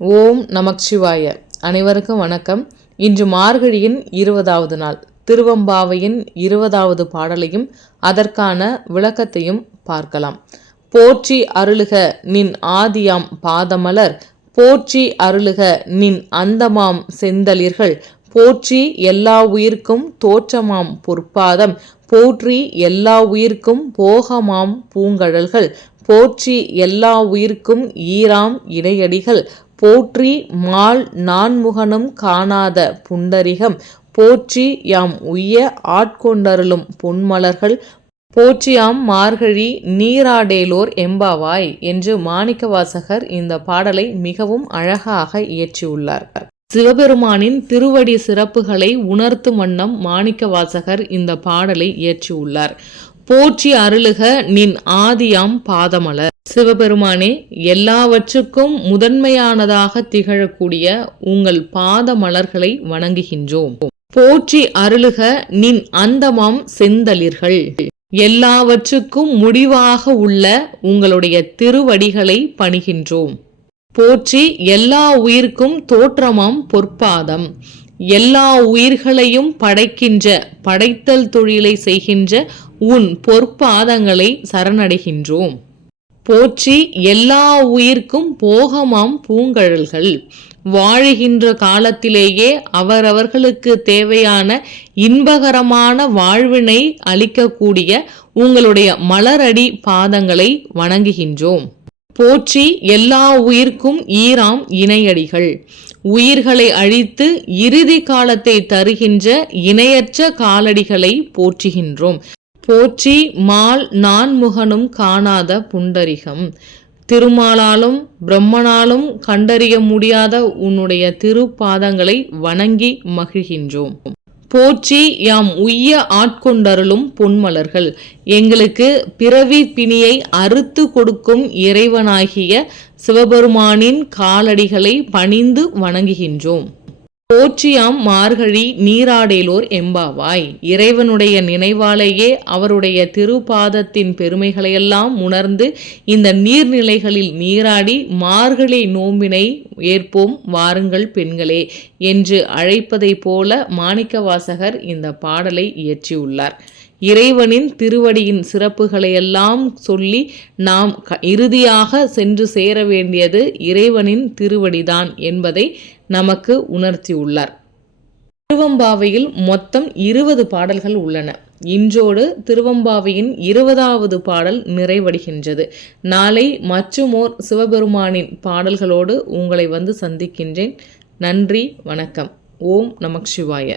ஓம் நமக் சிவாய அனைவருக்கும் வணக்கம். இன்று மார்கழியின் இருபதாவது நாள். திருவம்பாவையின் இருபதாவது பாடலையும் அதற்கான விளக்கத்தையும் பார்க்கலாம். போற்றி அருளுக நின் ஆதியாம் பாதமலர் போற்றி அருளுக நின் அந்தமாம் செந்தளிர்கள் போற்றி எல்லா உயிர்க்கும் தோற்றமாம் பொற்பாதம் போற்றி எல்லா உயிர்க்கும் போகமாம் பூங்கழல்கள் போற்றி எல்லா உயிர்க்கும் ஈராம் இடையடிகள் போற்றி மால் நான்முகனும் காணாத புண்டரிகம். போற்றி யாம் உய்ய ஆட்கொண்டருளும் பொன்மலர்கள். போற்றியாம் மார்கழி நீராடேலோர் எம்பாவாய் என்று மாணிக்கவாசகர் இந்த பாடலை மிகவும் அழகாக இயற்றியுள்ளார். சிவபெருமானின் திருவடி சிறப்புகளை உணர்த்தும் வண்ணம் மாணிக்கவாசகர் இந்த பாடலை இயற்றியுள்ளார். போற்றி அருளுக நின் ஆதியாம் பாதமலர். சிவபெருமானே எல்லாவற்றுக்கும் முதன்மையானதாக திகழக்கூடிய உங்கள் பாத மலர்களை வணங்குகின்றோம். போற்றி அருளுக நின் அந்தமாம் செந்தளிர்கள். எல்லாவற்றுக்கும் முடிவாக உள்ள உங்களுடைய திருவடிகளை பணிகின்றோம். போற்றி எல்லா உயிர்க்கும் தோற்றமாம் பொற்பாதம். எல்லா உயிர்களையும் படைக்கின்ற படைத்தல் தொழிலை செய்கின்ற உன் பொற்பாதங்களை சரணடைகின்றோம். போற்றி எல்லா உயிர்க்கும் போகமாம் பூங்கழல்கள். வாழுகின்ற காலத்திலேயே அவரவர்களுக்கு தேவையான இன்பகரமான வாழ்வினை அளிக்கக்கூடிய உங்களுடைய மலரடி பாதங்களை வணங்குகின்றோம். போற்றி எல்லா உயிர்க்கும் ஈராம் இணையடிகள். உயிர்களை அழித்து இறுதி காலத்தை தருகின்ற இணையற்ற காலடிகளை போற்றுகின்றோம். போற்றி மால் நான்முகனும் காணாத புண்டரிகம். திருமாலாலும் பிரம்மனாலும் கண்டறிய முடியாத உன்னுடைய திருப்பாதங்களை வணங்கி மகிழ்கின்றோம். போற்றி யாம் உய்ய ஆட்கொண்டருளும் பொன்மலர்கள். எங்களுக்கு பிறவி பிணியை அறுத்து கொடுக்கும் இறைவனாகிய சிவபெருமானின் காலடிகளை பணிந்து வணங்குகின்றோம். போற்றியாம் மார்கழி நீராடேலோர் எம்பாவாய் இறைவனுடைய நினைவாலேயே அவருடைய திருப்பாதத்தின் பெருமைகளையெல்லாம் உணர்ந்து இந்த நீர்நிலைகளில் நீராடி மார்கழி நோம்பினை ஏற்போம் வாருங்கள் பெண்களே என்று அழைப்பதைப் போல மாணிக்கவாசகர் இந்த பாடலை இயற்றியுள்ளார். இறைவனின் திருவடியின் சிறப்புகளையெல்லாம் சொல்லி நாம் இறுதியாக சென்று சேர வேண்டியது இறைவனின் திருவடிதான் என்பதை நமக்கு உணர்த்தியுள்ளார் திருவம்பாவையில் மொத்தம் இருபது பாடல்கள் உள்ளன. இன்றோடு திருவம்பாவையின் இருபதாவது பாடல் நிறைவடைகின்றது. நாளை மற்றுமோர் சிவபெருமானின் பாடல்களோடு உங்களை வந்து சந்திக்கின்றேன். நன்றி வணக்கம். ஓம் நமக் சிவாய.